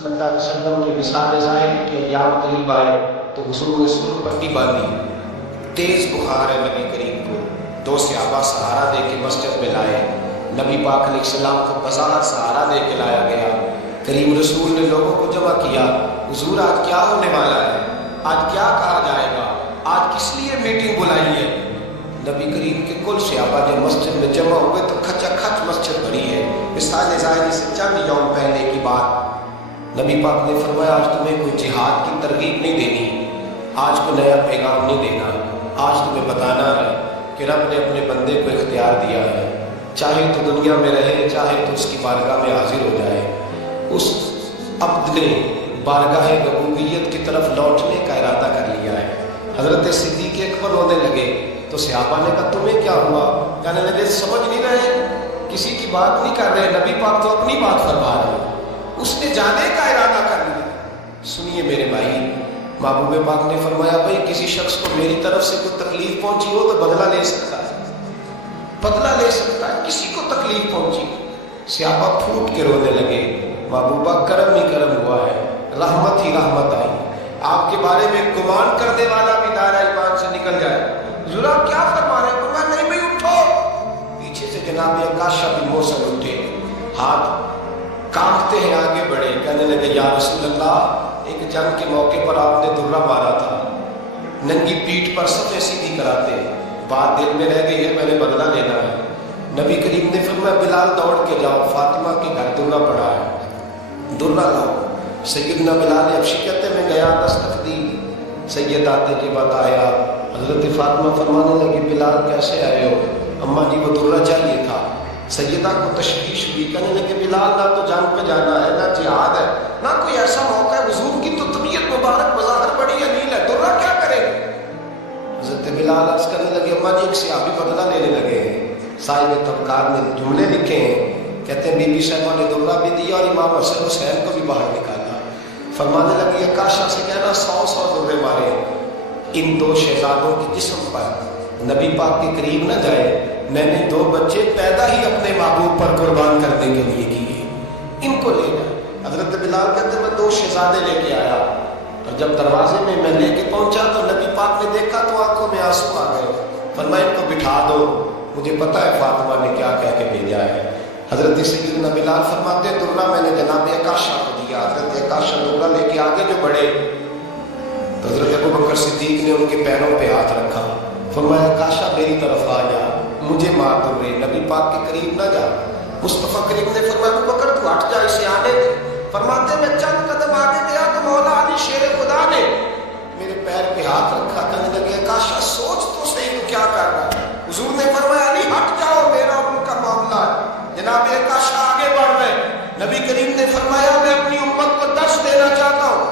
صلی اللہ علیہ وسلم کے وصال ظاہر کے ایام قریب آئے تو حضور نے سر پٹی باندھی، تیز بخار ہے نبی کریم کو، دو صحابہ سہارا دے کے مسجد میں لائے، نبی پاک علیہ السلام کو بظاہر سہارا دے کے لایا گیا۔ کریم رسول نے لوگوں کو جمع کیا، حضور آج کیا ہونے والا ہے، آج کیا کہا جائے گا، آج کس لیے میٹنگ بلائی ہے؟ نبی کریم کے کل صحابہ جب مسجد میں جمع ہوئے تو کھچا کھچ مسجد بھری ہے۔ وصال ظاہری سے چند یوم پہلے کی بات، نبی پاک نے فرمایا آج تمہیں کوئی جہاد کی ترغیب نہیں دینی، آج کو نیا پیغام نہیں دینا، آج تمہیں بتانا ہے کہ رب نے اپنے بندے کو اختیار دیا ہے، چاہے تو دنیا میں رہے چاہے تو اس کی بارگاہ میں حاضر ہو جائے۔ اس عبد نے بارگاہ ربوبیت کی طرف لوٹنے کا ارادہ کر لیا ہے۔ حضرت صدیق اکبر رونے لگے تو صحابہ نے کہا تمہیں کیا ہوا؟ کہنے لگے سمجھ نہیں رہے، کسی کی بات نہیں کر رہے، نبی پاک تو اپنی بات فرما رہے ہیں، اس نے جانے کا ارادہ کر لیا۔ سنیے میرے بھائی، محبوب پاک نے فرمایا بھائی کسی شخص کو میری طرف سے کوئی تکلیف پہنچی ہو تو بدلہ لے سکتا ہے، بدلہ لے سکتا ہے، کسی کو تکلیف پہنچی۔ صحابہ پھوٹ کے رونے لگے، محبوبہ کرم ہی کرم ہوا ہے، رحمت ہی رحمت آئی، آپ کے بارے میں گمان کرنے والا بھی دائرہ ایمان سے نکل جائے۔ حضور آپ کیا فرما رہے ہیں؟ فرمایا نہیں بھائی اٹھو۔ پیچھے سے جناب عکاشہ بن محصن اٹھے، ہاتھ کانپتے ہیں آگے بڑھے، کہنے لگے یا رسول اللہ ایک جنگ کے موقع پر آپ نے درہ مارا تھا، ننگی پیٹھ پر صفیں سیدھی کراتے، بات دل میں رہ گئی ہے، میں نے بدلہ لینا ہے۔ نبی کریم نے فرمایا بلال دوڑ کے جاؤ، فاطمہ کے گھر درہ پڑا ہے، درہ لاؤ۔ سیدنا بلال حبشی کہتے میں گیا، دستک دی، سید آتے کے بعد آیا، حضرت فاطمہ فرمانے لگی بلال کیسے آئے ہو؟ اماں جی وہ درہ چاہیے تھا۔ سیدہ کو تشویش ہوئی، کہنے لگے بلال نہ تو جنگ پہ جانا ہے، نہ جہاد ہے، نہ کوئی ایسا موقع ہے، حضور کی تو طبیعت مبارک بظاہر بڑی علیل ہے، درہ کیا کرے؟ حضرت بلال عرض کرنے لگے اماں جی ایک صحابی بدلہ لینے لگے ہیں، صاحب طبقات نے جملے لکھے ہیں، کہتے ہیں بی بی صاحبہ نے درہ بھی دیا اور امام حسن حسین کو بھی باہر نکالا۔ فرمانے لگی عکاشہ سے کہنا 100 درے مارے ان دو شہزادوں کے جسم پر، نبی پاک کے قریب نہ جائے، میں نے 2 بچے پیدا ہی اپنے محبوب پر قربان کرنے کے لیے کیے، ان کو لے جائے۔ حضرت بلال کہتے ہیں میں 2 شہزادے لے کے آیا، اور جب دروازے میں میں لے کے پہنچا تو نبی پاک نے دیکھا تو آنکھوں میں آنسو آ گئے، فرمایا ان کو بٹھا دو، مجھے پتا ہے فاطمہ نے کیا کہہ کے بھیجا ہے۔ حضرت سیدنا بلال فرماتے ہیں درہ میں نے جناب عکاشہ کو دیا، حضرت عکاشہ درہ لے کے آگے جو بڑھے تو حضرت ابوبکر صدیق نے ان کے پیروں پہ ہاتھ رکھا، فرمایا عکاشہ میری طرف آ جا، مجھے مار دو رہے، نبی پاک کے قریب نہ جا۔ مصطفیٰ کریم نے فرمایا ابوبکر تو ہٹ جا، اسے آنے دے۔ فرماتے میں چند قدم آگے گیا تو مولا علی شیر خدا نے میرے پیر پہ ہاتھ رکھا، کہنے لگے عکاشہ سوچ تو صحیح تو کیا کر رہا ہے؟ حضور نے فرمایا علی ہٹ جاؤ، میرا اور ان کا معاملہ ہے۔ جناب عکاشہ آگے بڑھ رہے، نبی کریم نے فرمایا میں اپنی امت کو درس دینا چاہتا ہوں،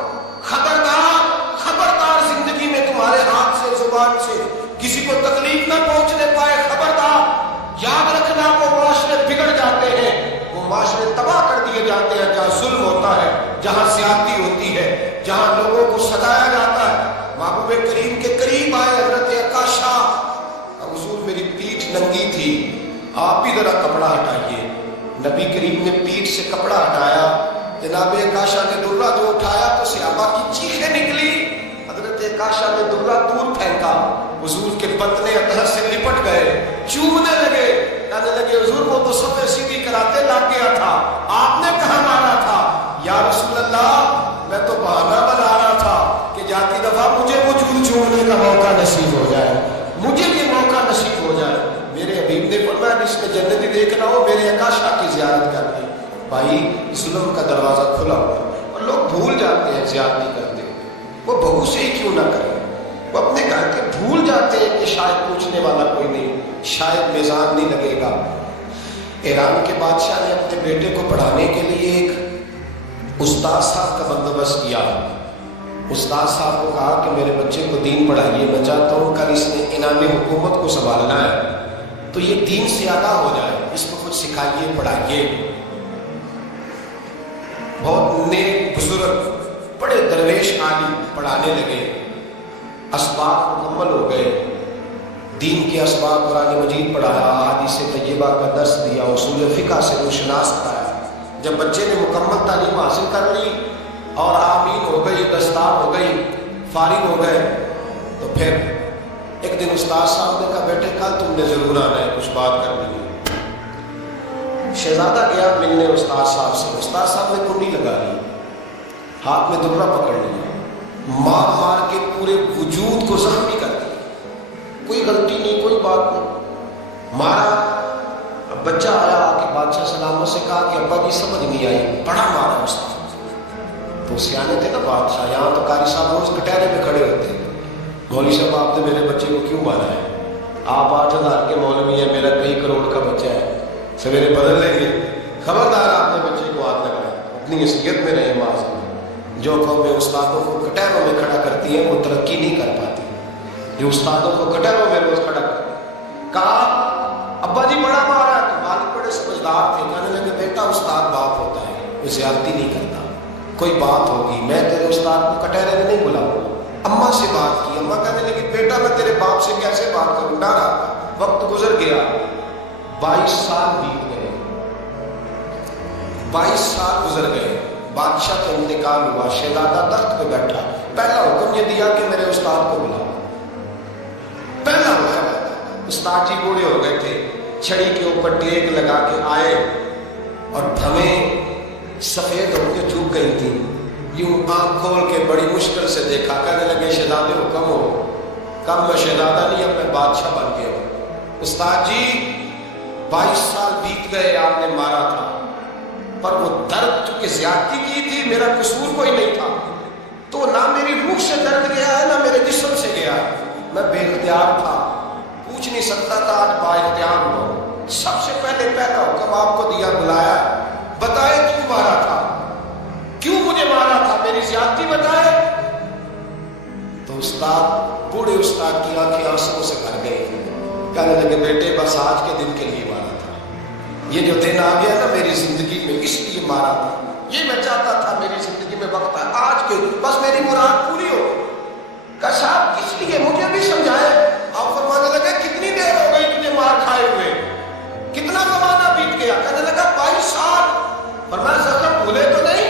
خبردار خبردار زندگی میں تمہارے ہاتھ سے زبان سے کسی کو تکلیف نہ پہنچنے پائے، خبردار یاد رکھنا وہ معاشرے بگڑ جاتے ہیں، وہ معاشرے تباہ کر دیے جاتے ہیں جہاں ظلم ہوتا ہے، جہاں زیادتی ہوتی ہے، جہاں لوگوں کو سجایا جاتا ہے۔ محبوب کریم کے قریب آئے حضرت عکاشہ، حضور میری پیٹھ ننگی تھی، آپ بھی ذرا کپڑا ہٹائیے۔ نبی کریم نے پیٹھ سے کپڑا ہٹایا، جناب عکاشہ نے درہ جو اٹھایا تو صحابہ کی چیخیں نکلی، حضرت عکاشہ نے درہ دور پھینکا، حضور کے بدن اطہر سے لپٹ گئے، چومنے لگے، کہنے لگے حضور وہ تو صفیں سیدھی کراتے لگ گیا تھا، آپ نے کہاں مارا تھا؟ یا رسول اللہ میں تو بہانہ بنا رہا تھا کہ جاتی دفعہ مجھے وجود چھوڑنے کا موقع نصیب ہو جائے، مجھے یہ موقع نصیب ہو جائے۔ میرے حبیب نے فرمایا جس میں جنت ہی دیکھنا ہو میرے عکاشہ کی زیارت کر لی۔ بھائی ظلم کا دروازہ کھلا ہوا ہے اور لوگ بھول جاتے ہیں زیادتی کرتے ہیں، وہ بہو سے ہی کیوں نہ کریں، وہ اپنے گھر کے بھول جاتے ہیں کہ شاید پوچھنے والا کوئی نہیں، شاید میزان نہیں لگے گا۔ ایران کے بادشاہ نے اپنے بیٹے کو پڑھانے کے لیے ایک استاد صاحب کا بندوبست کیا۔ استاد صاحب کو کہا کہ میرے بچے کو دین پڑھائیے، میں چاہتا ہوں کل اس نے انعام حکومت کو سنبھالنا ہے تو یہ دین سے آگاہ ہو جائے، اس کو کچھ سکھائیے پڑھائیے۔ بہت نیک بزرگ بڑے درویش عالم پڑھانے لگے، اسباق مکمل ہو گئے، دین کے اسباق قرآن مجید پڑھایا، احادیث طیبہ کا درس دیا، اصول فقہ سے روشناس کرایا۔ جب بچے نے مکمل تعلیم حاصل کر لی اور آمین ہو گئی، دستار ہو گئی، فارغ ہو گئے، تو پھر ایک دن استاد صاحب نے کہا بیٹے کل تم نے ضرور آنا ہے، کچھ بات کرنی ہے۔ شہزادہ گیا ملنے استاد صاحب سے، استاد صاحب نے کنڈی لگا لی، ہاتھ میں درہ پکڑ لیا، مار مار کے پورے وجود کو زخمی کر دیا، کوئی غلطی نہیں، کوئی بات نہیں، مارا۔ اب بچہ آیا آ کے بادشاہ سلامت سے کہا کہ ابا جی سمجھ نہیں آئی، بڑا مارا استاد۔ تو سیانے تھے نا بادشاہ، یہاں تو قاری صاحب روز کٹہرے میں کھڑے ہوتے ہیں، مولوی صاحب آپ نے میرے بچے کو کیوں مارا ہے؟ آپ 8,000 کے مولوی ہیں، میرا کئی کروڑ کا بچہ ہے، سویرے بدل لیں گے، خبردار آپ نے بچے کو ہاتھ لگایا، اپنی حیثیت میں رہے معاذ۔ جو قومیں استادوں کو کٹہروں میں کھڑا کرتی ہیں وہ ترقی نہیں کر پاتی، جو استادوں کو کٹہروں میں روز کھڑا کر کہا ابا جی بڑا مارا ہے، تو والد بڑے سمجھدار تھے، کہنے لگے بیٹا استاد باپ ہوتا ہے، وہ زیادتی نہیں کرتا، کوئی بات ہوگی میں تیرے استاد کو کٹہرے میں نہیں بلاؤں۔ اماں سے بات کی، اماں کہنے لگی بیٹا میں تیرے باپ سے کیسے بات کروں، ڈر آتا۔ وقت گزر گیا، 22 سال بیت گئے، 22 سال گزر گئے، بادشاہ کا انتقال ہوا، شہزادہ تخت پہ بیٹھا، پہلا حکم یہ دیا کہ میرے استاد کو بلاؤ، پہلا حکم۔ استاد جی بوڑھے ہو گئے تھے، چھڑی کے اوپر ٹیک لگا کے آئے اور بھویں سفید ہو کے جھک گئی تھی، یوں آنکھ کھول کے بڑی مشکل سے دیکھا، کہنے لگے شہزادے حکم ہو، کم میں شہزادہ نہیں اب میں بادشاہ بن گیا ہوں۔ استاد جی 22 سال بیت گئے، آپ نے مارا تھا، پر وہ درد چونکہ زیادتی کی تھی، میرا قصور کوئی نہیں تھا، تو نہ میری روح سے درد گیا ہے نہ میرے جسم سے گیا ہے، میں بے اختیار تھا، پوچھ نہیں سکتا تھا، آج با اختیار ہوا۔ سب سے پہلے پہلا حکم آپ کو دیا، بلایا، بتائے کیوں مارا تھا، کیوں مجھے مارا تھا، میری زیادتی بتائے۔ تو استاد، بوڑھے استاد کی آنکھیں آنسوں سے بھر گئی، کہنے لگے بیٹے بس آج کے دن کے لیے مارا تھا، یہ جو دن آ گیا نا میری زندگی میں اس لیے مارا تھا، یہ میں چاہتا تھا میری زندگی میں وقت ہے آج کے، بس میری مراد پوری ہو۔ کہ صاحب کس لیے، مجھے بھی سمجھائے۔ آپ فرمانے لگے کتنی دیر ہو گئی تجھے مار کھائے ہوئے، کتنا زمانہ بیت گیا؟ کہنے لگا 22 سال۔ فرمایا زخم بھولے تو نہیں،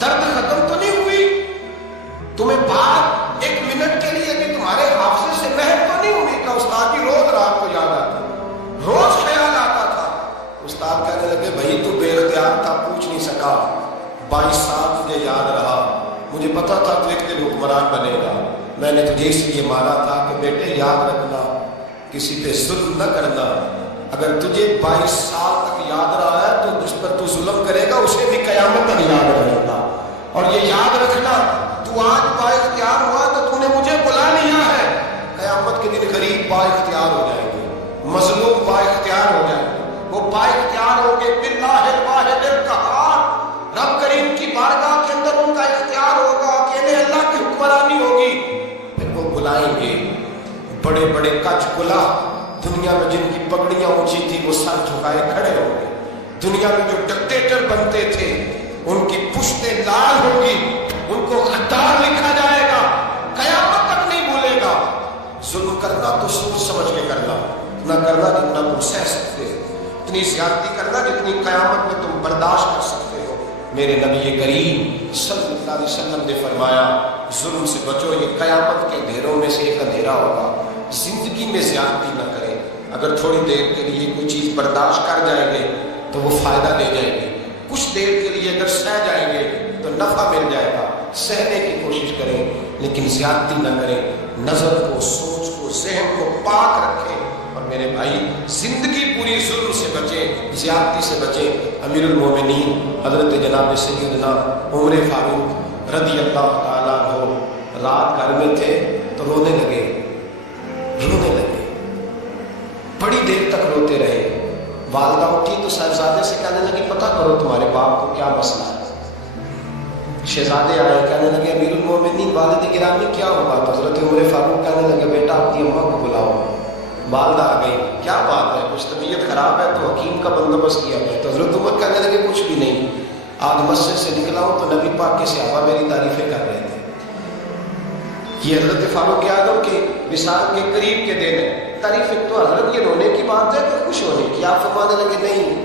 درد ختم تو نہیں ہوئی، تمہیں بات 1 منٹ کے لیے بھی تمہارے حافظے سے محو تو نہیں ہوئی؟ کہ استاد کی روز رات کو یاد آتا، روز خیال آتا تھا۔ استاد کہنے لگے بھائی تو بے اختیار تھا، پوچھ نہیں سکا، 22 سال تجھے یاد رہا، مجھے پتا تھا تو ایک دن حکمران بنے گا، میں نے تجھے اس لیے مارا تھا کہ بیٹے یاد رکھنا، کسی پہ ظلم نہ کرنا، اگر تجھے 22 سال تک یاد رہا ہے تو جس پر تو ظلم کرے گا اسے بھی قیامت تک یاد رہے گا، اور یہ یاد رکھنا تو آج با اختیار ہوا تو تو نے مجھے بلا لیا ہے، قیامت کے دن قریب با اختیار ہو جائے گے، مظلوم با اختیار ہو جائے گے، وہ با اختیار ہو کے باللہ الواحد القہار، رب کریم کی بارگاہ کے اندر ان کا اختیار ہوگا، اکیلے اللہ کی حکمرانی ہوگی، پھر وہ بلائیں گے بڑے بڑے کچ کلا، دنیا میں جن کی پگڑیاں اونچی تھی وہ سر جھکائے کھڑے ہوں گے، دنیا میں جو ڈکٹیٹر بنتے تھے ان کی پشتیں لال ہوگی، ان کو غدار لکھا جائے گا، قیامت تک نہیں بھولے گا۔ ظلم کرنا تو سوچ سمجھ کے کرنا، نہ کرنا جتنا تم سہ سکتے ہو، اتنی زیادتی کرنا جتنی قیامت میں تم برداشت کر سکتے ہو۔ میرے نبی کریم صلی اللہ علیہ وسلم نے فرمایا ظلم سے بچو، یہ قیامت کے اندھیروں میں سے ایک اندھیرا ہوگا، زندگی میں زیادتی نہ کریں، اگر تھوڑی دیر کے لیے کوئی چیز برداشت کر جائیں گے تو وہ فائدہ لے جائیں گے، کچھ دیر کے لیے اگر سہ جائیں گے تو نفع مل جائے گا، سہنے کی کوشش کریں لیکن زیادتی نہ کریں، نظر کو، سوچ کو، ذہن کو پاک رکھیں، اور میرے بھائی زندگی پوری ظلم سے بچیں، زیادتی سے بچیں۔ امیر المومنین حضرت جناب سیدنا عمر فاروق رضی اللہ تعالیٰ عنہ رات گھر میں تھے تو رونے لگے، بڑی دیر تک روتے رہے، والدہ اٹھی تو صاحبزادے سے کہنے لگی پتہ کرو تمہارے باپ کو کیا مسئلہ ہے۔ شہزادے آئے، کہنے لگے امیر المومنین والد گرامی کیا ہوا؟ تو حضرت عمر فاروق کہنے لگے بیٹا اپنی اماں کو بلاؤ۔ والدہ آ گئی، کیا بات ہے، کچھ طبیعت خراب ہے تو حکیم کا بندوبست کیا گیا۔ تو حضرت عمر کہنے لگے کچھ بھی نہیں، آج مسجد سے نکلا ہوں تو نبی پاک کے صحابہ میری تعریفیں کر رہے تھے۔ یہ حضرت فاروق اعظم کے وصال کے قریب کے دن ہے، تعریفیں تو حضرت یہ رونے کی بات ہے کہ خوش ہونے کی؟ آپ فرمانے لگے نہیں،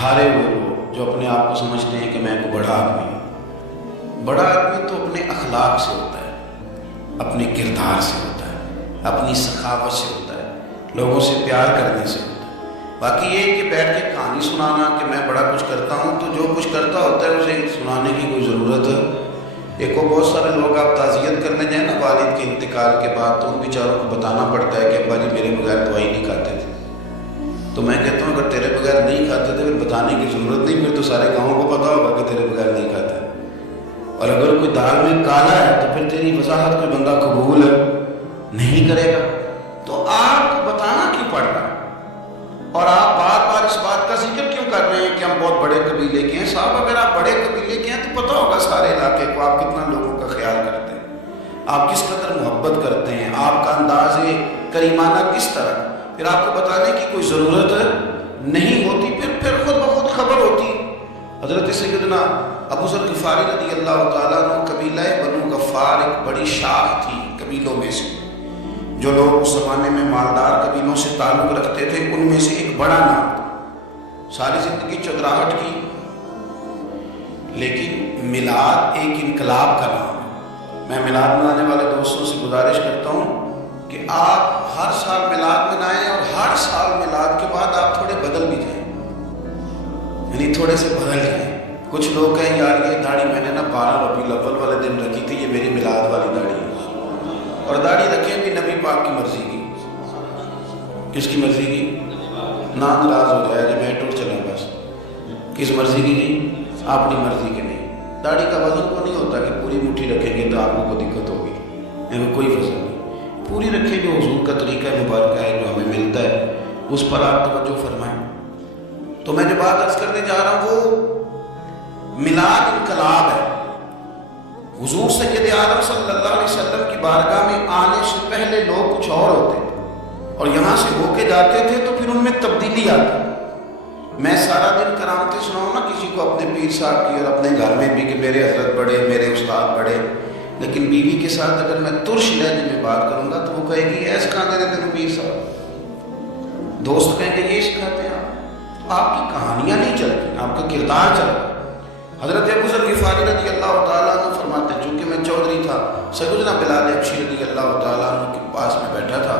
ہارے ہوئے لوگ جو اپنے آپ کو سمجھتے ہیں کہ میں کوئی بڑا آدمی ہوں. بڑا آدمی تو اپنے اخلاق سے ہوتا ہے, اپنے کردار سے ہوتا ہے, اپنی سخاوت سے ہوتا ہے, لوگوں سے پیار کرنے سے ہوتا ہے. باقی یہ کہ بیٹھ کے کہانی سنانا کہ میں بڑا کچھ کرتا ہوں, تو جو کچھ کرتا ہوتا ہے اسے سنانے کی کوئی ضرورت ہے. ایک کو بہت سارے لوگ آپ تعزیت کرنے جائیں نا والد کے انتقال کے بعد, تو ان بیچاروں کو بتانا پڑتا ہے کہ ابا جی میرے بغیر دوائی نہیں کھاتے تھے. تو میں کہتا ہوں اگر تیرے بغیر نہیں کھاتے تھے پھر بتانے کی ضرورت نہیں, پھر تو سارے گاؤں کو پتا ہوگا کہ تیرے بغیر نہیں کھاتے. اور اگر کوئی دال میں کالا ہے تو پھر تیری وضاحت کوئی بندہ قبول نہیں کرے گا. تو آپ کو بتانا کیوں پڑ رہا ہے, اور آپ بار بار اس بات کا ذکر کیوں کر رہے ہیں کہ ہم بہت بڑے قبیلے کے ہیں؟ صاحب اگر آپ بڑے قبیلے کے ہیں تو پتہ ہوگا سارے علاقے کو آپ کتنا لوگوں کا خیال کرتے ہیں, آپ کس قدر محبت کرتے ہیں, آپ کا انداز کریمانہ کس طرح. پھر آپ کو بتانے کی کوئی ضرورت نہیں ہوتی, پھر خود بخود خبر ہوتی. حضرت سیدنا ابو ذر غفاری رضی اللہ تعالیٰ عنہ قبیلہ بنو غفار ایک بڑی شاخ تھی قبیلوں میں سے. جو لوگ اس زمانے میں مالدار قبیلوں سے تعلق رکھتے تھے ان میں سے ایک بڑا نام تھا. ساری زندگی چودراہٹ کی, لیکن میلاد ایک انقلاب کا نام ہے. میں میلاد منانے والے دوستوں سے گزارش کرتا ہوں کہ آپ ہر سال میلاد منائیں, اور ہر سال میلاد کے بعد آپ تھوڑے بدل بھی جائیں, یعنی تھوڑے سے بدل جائیں. کچھ لوگ کہیں یار یہ داڑھی میں نے نا 12 ربیع الاول والے دن رکھی تھی, یہ میری میلاد والی داڑھی ہے. اور داڑھی رکھیں بھی نبی پاک کی مرضی کی. کس کی مرضی کی؟ نہ ناراض ہو جائے جب میں ٹوٹ چلا بس. کس مرضی کی نہیں؟ اپنی مرضی کی نہیں. داڑھی کا وزن کو نہیں ہوتا کہ پوری مٹھی رکھیں گے تو آپ کو دقت ہوگی, یعنی کوئی وزن نہیں. پوری رکھیں جو حضور کا طریقہ مبارکہ ہے جو ہمیں ملتا ہے اس پر آپ توجہ فرمائیں. تو میں جو بات عرض کرنے جا رہا ہوں وہ میلاد انقلاب ہے. حضور سید عالم صلی اللہ علیہ وسلم کی بارگاہ میں آنے سے پہلے لوگ کچھ اور ہوتے اور یہاں سے ہو کے جاتے تھے تو پھر ان میں تبدیلی آتی. میں سارا دن کرامتیں سناؤں نا کسی کو اپنے پیر صاحب کی اور اپنے گھر میں بھی کہ میرے حضرت بڑے, میرے استاد بڑے, لیکن بیوی کے ساتھ اگر میں ترش لہجے میں بات کروں گا تو وہ کہے گی ایسا کہاں دے رہے پیر صاحب. دوست کہیں گے یہ سکھاتے ہیں آپ کی کہانیاں نہیں چلتی, آپ کا کردار چل رہا. حضرت ابو ذر غفاری رضی اللہ تعالیٰ عنہ فرماتے ہیں چونکہ میں چودھری تھا, سیدنا بلال حبشی رضی اللہ تعالیٰ عنہ کے پاس میں بیٹھا تھا.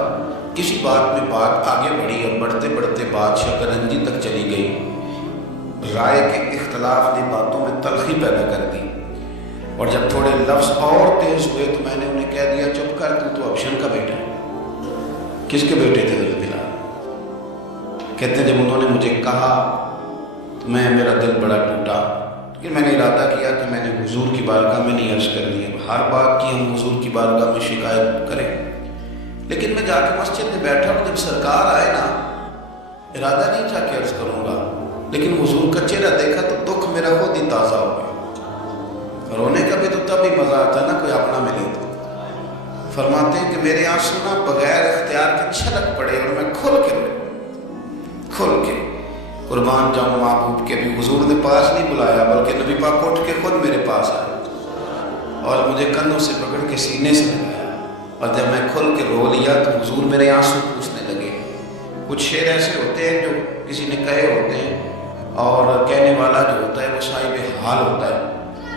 کسی بات میں بات آگے بڑھی اور بڑھتے بڑھتے بات شکنجی تک چلی گئی. رائے کے اختلاف نے باتوں میں تلخی پیدا کر دی, اور جب تھوڑے لفظ اور تیز ہوئے تو میں نے انہیں کہہ دیا چپ کر, تو ابشن کا بیٹا ہے. کس کے بیٹے تھے حضرت بلال؟ کہتے ہیں جب انہوں نے مجھے کہا تو میرا دل بڑا ٹوٹا, لیکن میں نے ارادہ کیا کہ میں نے حضور کی بارگاہ میں نہیں عرض کر لی. ہر بات کی ہم حضور کی بارگاہ میں شکایت کریں, لیکن میں جا کے مسجد میں بیٹھا اور جب سرکار آئے نا, ارادہ نہیں تھا کہ عرض کروں گا, لیکن حضور کا چہرہ دیکھا تو دکھ میرا خود ہی تازہ ہو گیا. رونے کا بھی تو تب ہی مزہ آتا نا کوئی اپنا ملے تو. فرماتے ہیں کہ میرے آنسو نا بغیر اختیار کے چھلک پڑے اور میں کھل کے قربان جاؤں محبوب کے. بھی حضور نے پاس نہیں بلایا بلکہ نبی پاک اٹھ کے خود میرے پاس آئے اور مجھے کندھوں سے پکڑ کے سینے سے لگایا, اور جب میں کھل کے رو لیا تو حضور میرے آنسو پوچھنے لگے. کچھ شعر ایسے ہوتے ہیں جو کسی نے کہے ہوتے ہیں اور کہنے والا جو ہوتا ہے وہ صاحب حال ہوتا ہے,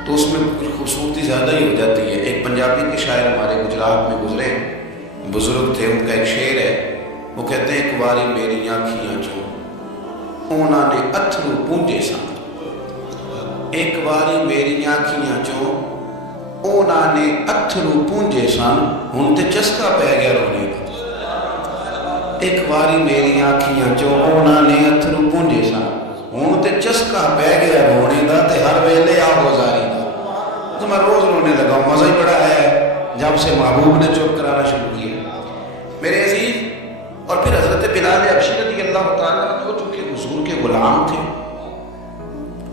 تو اس میں کچھ خوبصورتی زیادہ ہی ہو جاتی ہے. ایک پنجابی کے شاعر ہمارے گجرات میں گزرے, بزرگ تھے, ان کا ایک شعر ہے, وہ کہتے ہیں ایک باری میری آنکھیاں جو اونا نے اتھرو پونجے سن, ایک باری میری آنکھیاں جو اونا نے اتھرو پونجے سن, ہن تے چسکا پہ گیا رونے کا. ایک باری میری آنکھیاں جو اونا نے اتھرو پونجے سن, ہن تے چسکا پہ گیا رونے دا, تے ہر ویلے آ گزاری دا. تو میں روز رونے لگا, مزہ ہی بڑا ہے جب سے محبوب نے چپ کرانا شروع کیا میرے عزیز. اور پھر حضرت بلال حبشی رضی اللہ تعالیٰ جو چونکہ حضور کے غلام تھے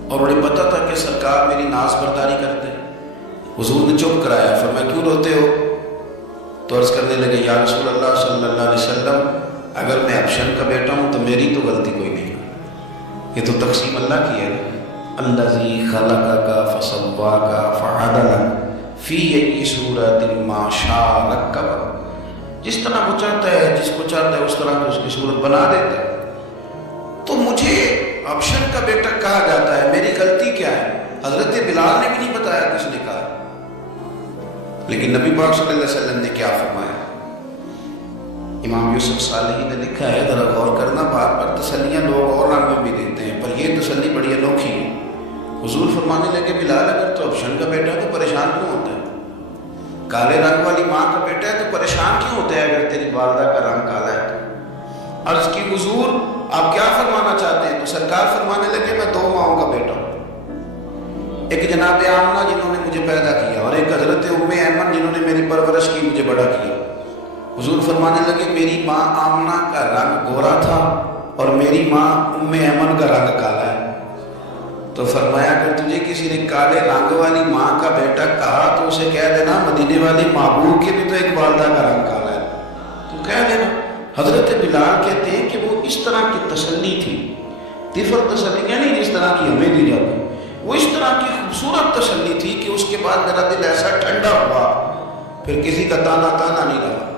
اور انہیں پتہ تھا کہ سرکار میری ناز برداری کرتے, حضور نے چپ کرایا. فرمایا کیوں روتے ہو؟ تو عرض کرنے لگے یا رسول اللہ صلی اللہ علیہ وسلم, اگر میں ابشن کا بیٹا ہوں تو میری تو غلطی کوئی نہیں, یہ تو تقسیم اللہ کی ہے. الذی خلقک فسواک فعدلک فی ای صورت ما شاء رکبک. جس طرح وہ چاہتا ہے، جس کو چاہتا ہے اس طرح کی اس کی صورت بنا دیتا ہے۔ تو مجھے ابشر کا بیٹا کہا جاتا ہے، میری غلطی کیا ہے؟ حضرت بلال نے بھی نہیں بتایا کس نے کہا، لیکن نبی پاک صلی اللہ علیہ وسلم نے کیا فرمایا؟ امام یوسف صالحی نے لکھا ہے، ذرا غور کرنا بات پر، تسلیاں لوگ اور رنگ میں بھی دیتے ہیں پر یہ تسلی بڑی انوکھی ہے۔ حضور فرمانے لگے، بلال اگر تو ابشر کا بیٹا ہے تو پریشان کیوں ہوتا ہے؟ کالے رنگ والی ماں کا بیٹا ہے تو پریشان کیوں ہوتا ہے اگر تیری والدہ کا رنگ کالا ہے؟ عرض کی حضور آپ کیا فرمانا چاہتے ہیں؟ تو سرکار فرمانے لگے، میں 2 ماؤں کا بیٹا ہوں، ایک جناب آمنہ جنہوں نے مجھے پیدا کیا اور ایک حضرت ام ایمن جنہوں نے میری پرورش کی، مجھے بڑا کیا۔ حضور فرمانے لگے، میری ماں آمنہ کا رنگ گورا تھا اور میری ماں ام ایمن کا رنگ کالا ہے۔ تو فرمایا اگر تجھے کسی نے کالے رنگ والی ماں کا بیٹا کہا تو اسے کہہ دینا مدینے والی محبوب کے بھی تو ایک والدہ کا رنگ کالا ہے، تو کہہ دینا۔ حضرت بلال کہتے ہیں کہ وہ اس طرح کی تسلی تھی، طفل تسلی یعنی جس طرح کی ہمیں دی جاتی، وہ اس طرح کی خوبصورت تسلی تھی کہ اس کے بعد میرا دل ایسا ٹھنڈا ہوا، پھر کسی کا تانا نہیں رہا۔